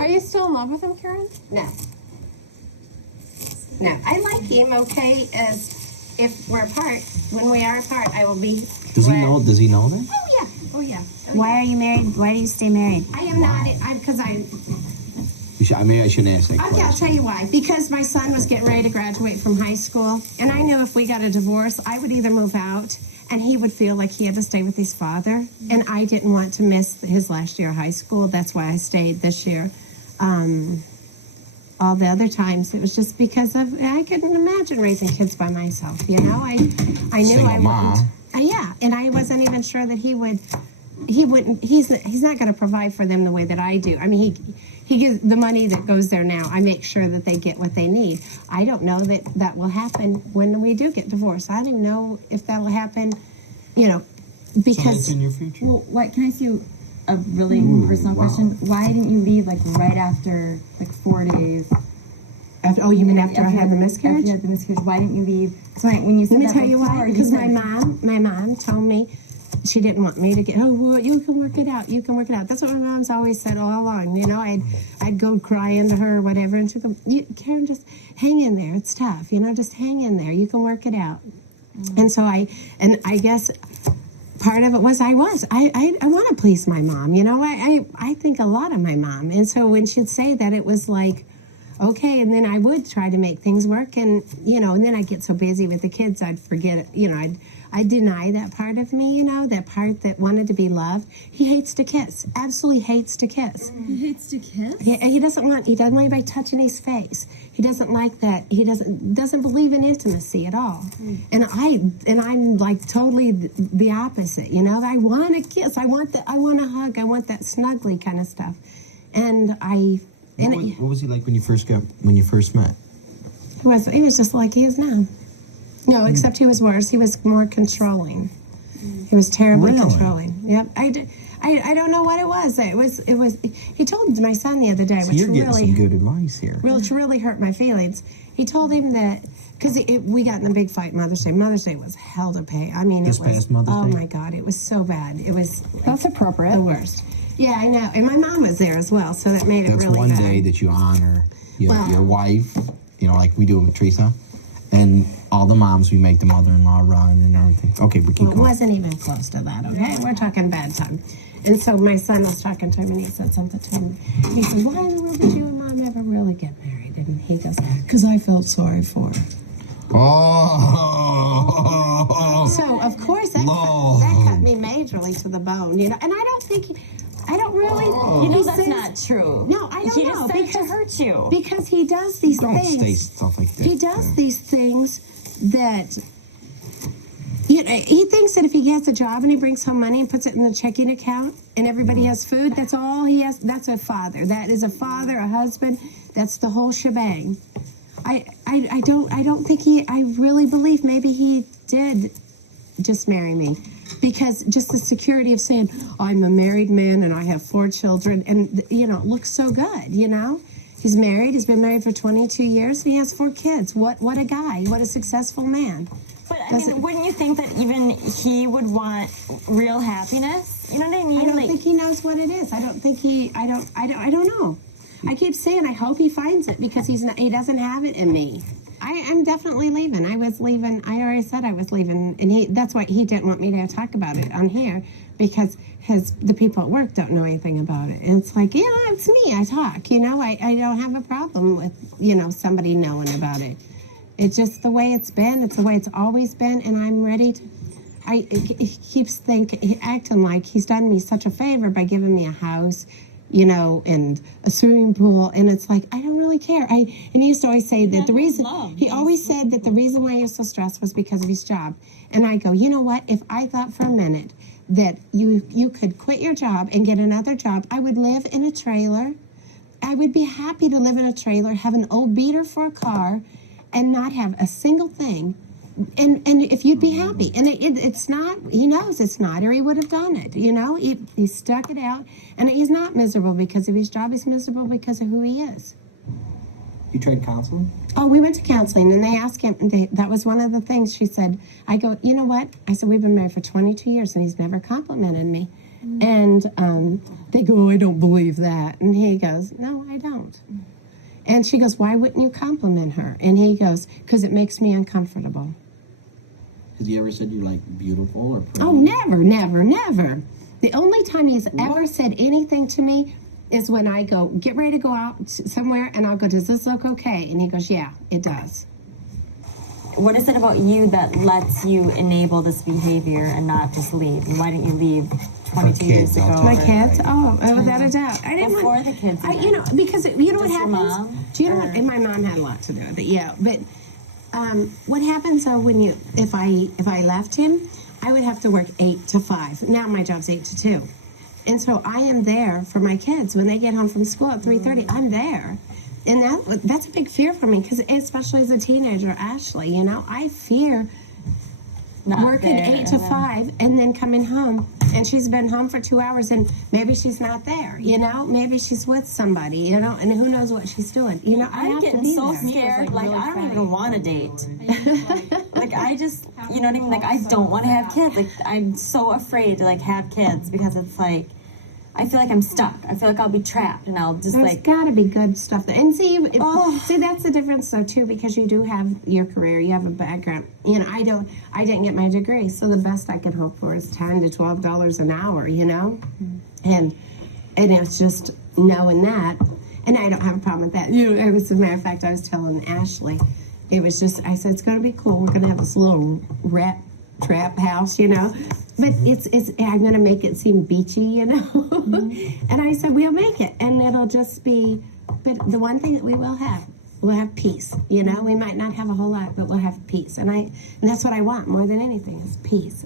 Are you still in love with him, Karen? No. No, I like him, okay, as if we're apart. When we are apart, I will be... Does he know that? Oh, yeah. Oh, yeah. Why are you married? Why do you stay married? I am not... Because Maybe I shouldn't ask that question. Okay, I'll tell you why. Because my son was getting ready to graduate from high school, and I knew if we got a divorce, I would either move out, and he would feel like he had to stay with his father, and I didn't want to miss his last year of high school. That's why I stayed this year. All the other times, it was just because I couldn't imagine raising kids by myself, you know? I knew Single I mom. wouldn't. Yeah, and I wasn't even sure that he wouldn't, he's not going to provide for them the way that I do. I mean, he gives the money that goes there now. I make sure that they get what they need. I don't know that will happen when we do get divorced. I don't even know if that will happen, you know, because... So in your future. Well, what can I ask you a really personal question? Why didn't you leave like right after like 4 days? You mean after I had the miscarriage? After you had the miscarriage, why didn't you leave? So when you said Let me that tell you before, why. Because said, my mom told me she didn't want me to get. Oh, well, you can work it out. You can work it out. That's what my mom's always said all along. You know, I'd go cry into her or whatever, and she'd go, Karen, just hang in there. It's tough. You know, just hang in there. You can work it out. And so I guess part of it was I want to please my mom. You know, I think a lot of my mom, and so when she'd say that, it was like, okay, and then I would try to make things work, and you know, and then I'd get so busy with the kids I'd forget it. You know, I'd deny that part of me, you know, that part that wanted to be loved. He hates to kiss, absolutely hates to kiss. He hates to kiss? He doesn't want anybody touching his face. He doesn't like that. He doesn't believe in intimacy at all. And I'm like totally the opposite, you know. I want to kiss. I want a hug. I want that snuggly kind of stuff. And What was he like when you first met? He was just like he is now. No, except he was worse. He was more controlling. He was terribly controlling. Yep. I don't know what it was. It was. He told my son the other day, So which you're getting really some good advice here. which really hurt my feelings. He told him that because we got in a big fight Mother's Day. Mother's Day was hell to pay. I mean, This it was. past Mother's Oh Day? my God, it was so bad. It was. That's appropriate. The worst. Yeah, I know. And my mom was there as well, so that made it That's really one bad. day that you honor Well- your wife, you know, like we do with Teresa. And all the moms, we make the mother-in-law run and everything. Okay, we keep Well, it going. wasn't even close to that, okay? We're talking bad time. And so my son was talking to him, and he said something to him. He said, why in the world did you and Mom ever really get married? And he goes, because I felt sorry for her. Oh! So, of course, that cut me majorly to the bone, you know? And I don't really... You know he that's says- not true. No, I don't he know. just said it to hurt you. Because he does these Don't things. say stuff like that. He does these things that... You know, he thinks that if he gets a job and he brings home money and puts it in the checking account and everybody has food, that's all he has. That's a father. That is a father, a husband. That's the whole shebang. I don't think I really believe maybe he did just marry me. Because just the security of saying, I'm a married man and I have 4 children, and, you know, it looks so good, you know? He's married. He's been married for 22 years, and he has 4 kids. What a guy. What a successful man. But I mean, wouldn't you think that even he would want real happiness? You know what I mean? I don't think he knows what it is. I don't think I don't know. I keep saying I hope he finds it because he doesn't have it in me. I'm definitely leaving. I was leaving. I already said I was leaving, and that's why he didn't want me to talk about it on here because the people at work don't know anything about it. And it's like, yeah, it's me. I talk. You know, I don't have a problem with somebody knowing about it. It's just the way it's been. It's the way it's always been, and I'm ready to. He keeps acting like he's done me such a favor by giving me a house, you know, and a swimming pool, and it's like I don't really care. And he used to always say that the reason he always said that the reason why he was so stressed was because of his job. And I go, you know what? If I thought for a minute that you could quit your job and get another job, I would live in a trailer. I would be happy to live in a trailer, have an old beater for a car, and not have a single thing. And if you'd be happy. And it's not, he knows it's not, or he would have done it, you know? He stuck it out. And he's not miserable because of his job. He's miserable because of who he is. You tried counseling? Oh, we went to counseling, and they asked him, that was one of the things she said. I go, you know what? I said, we've been married for 22 years, and he's never complimented me. And they go, oh, I don't believe that. And he goes, no, I don't. And she goes, why wouldn't you compliment her? And he goes, because it makes me uncomfortable. Has he ever said you're like beautiful or pretty? Oh, never, never, never. The only time he's ever said anything to me is when I go, get ready to go out somewhere, and I'll go, does this look okay? And he goes, yeah, it does. What is it about you that lets you enable this behavior and not just leave? And why didn't you leave 22 years ago? My kids? Oh, without a doubt. I didn't Before want, the kids. you know, because you know what Just your happens? mom? Do you know what? And my mom had a lot to do with it. Yeah, but what happens though when if I left him, I would have to work 8 to 5. Now my job's 8 to 2, and so I am there for my kids when they get home from school at 3:30. I'm there. And that's a big fear for me, because especially as a teenager, Ashley, you know, I fear Not working there, 8 to and then- 5 and then coming home, and she's been home for 2 hours and maybe she's not there, you know, maybe she's with somebody, you know, and who knows what she's doing, you know. I I'm have to getting be so there. scared. Like, I don't even want to date. Like, I just, you know what I mean? Like, I don't want to have kids. Like, I'm so afraid to, like, have kids because it's like, I feel like I'm stuck. I feel like I'll be trapped and I'll just, There's like, got to be good stuff there. And see, Oh. see, that's the difference though too, because you do have your career, you have a background. You know, I didn't get my degree, so the best I could hope for is $10 to $12 an hour. You know, and it's just knowing that, and I don't have a problem with that. You know, it was, as a matter of fact, I was telling Ashley, it was just, I said, it's going to be cool. We're going to have this little trap house, you know. But it's I'm going to make it seem beachy, you know. And I said, we'll make it. And it'll just be, but the one thing that we'll have peace, you know. We might not have a whole lot, but we'll have peace. And that's what I want more than anything is peace.